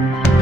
Amen.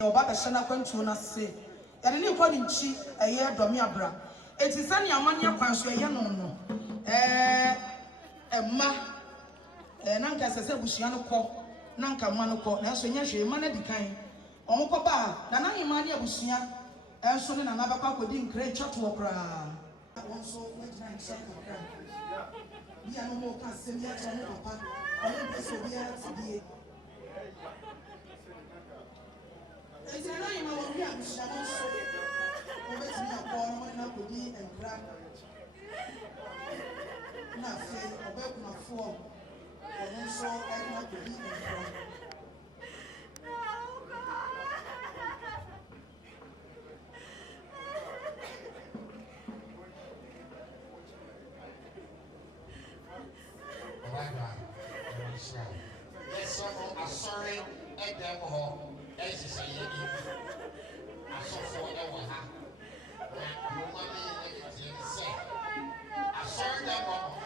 Oba be shana kwantu na se yade ne kwa nchi eye domi abra eti sane amane akwanso eye no emma na nka sese busua no kɔ na nka ma no kɔ na so nya hwe ma na dikan omo kɔ ba na na yema ne abusua enso ne na na bakwa kodi nkre chato opra wonso wetna ncha kakra bia no mo ka se mi acha no papa ono be so bia tibie eti na yema wo wi abusua no so obetimi akɔ no na kodi nkra na fe obekuna fo and so I want to be in front. Yes, I'm sorry, and them all, as you say, I saw for ever. I saw them all.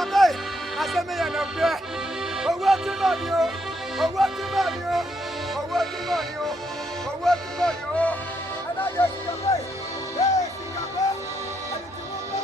Sikabe, aseme ya no bre. Owo ti money o. Owo ti money o. Owo ti money o. Owo ti money o. Ana yo sikabe. Hey, sikabe. Ani ti mo go.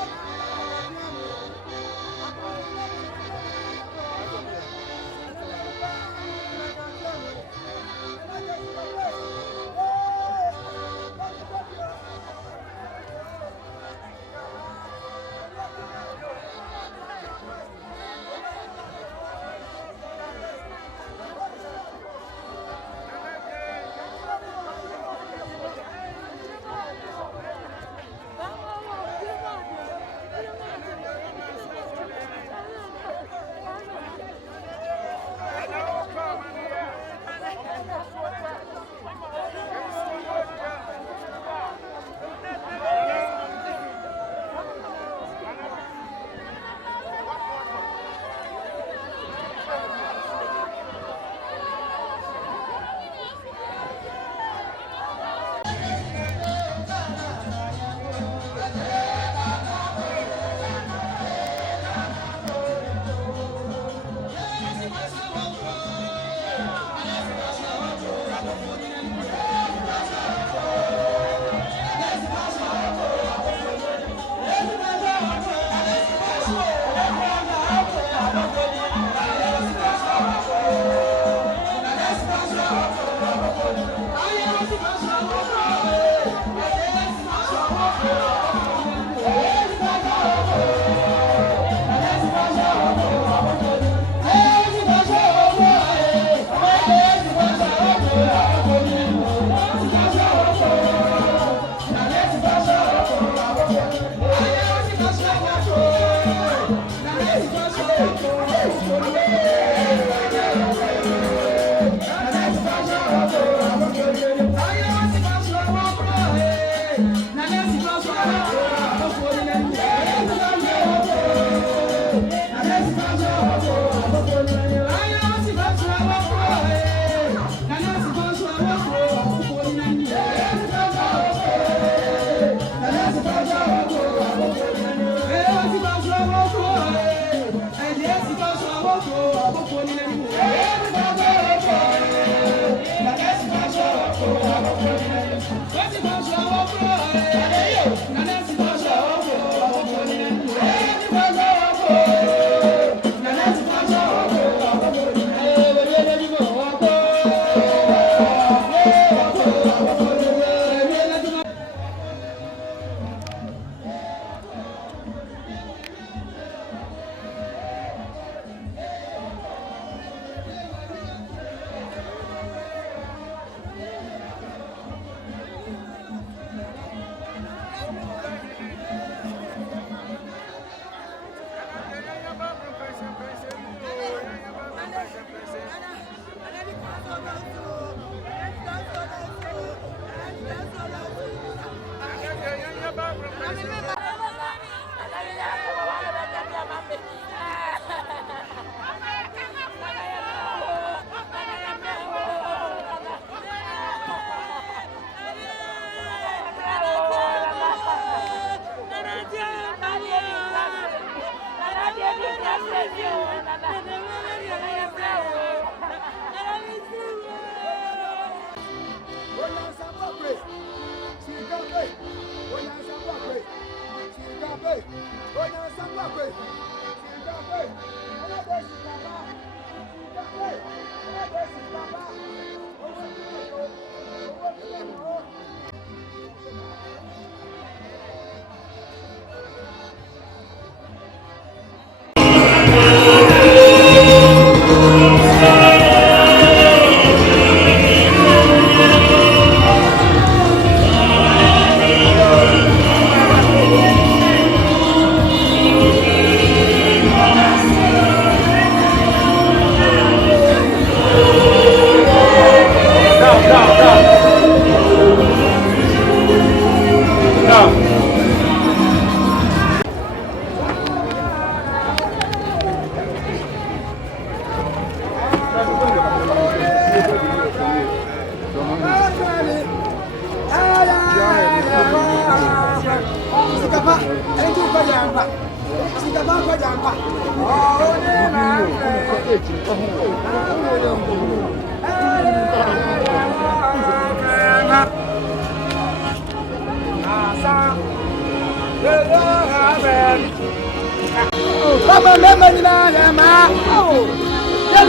Come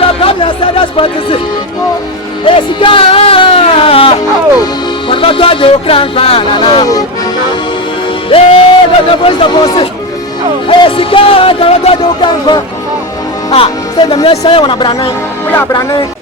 on, come here, say that's what is it. Hey, Sika! What about the grandfather? Hey, the voice of Moses. Hey, Sika! What about the grandfather? Ah, say the next say on a brand name. We are brand name.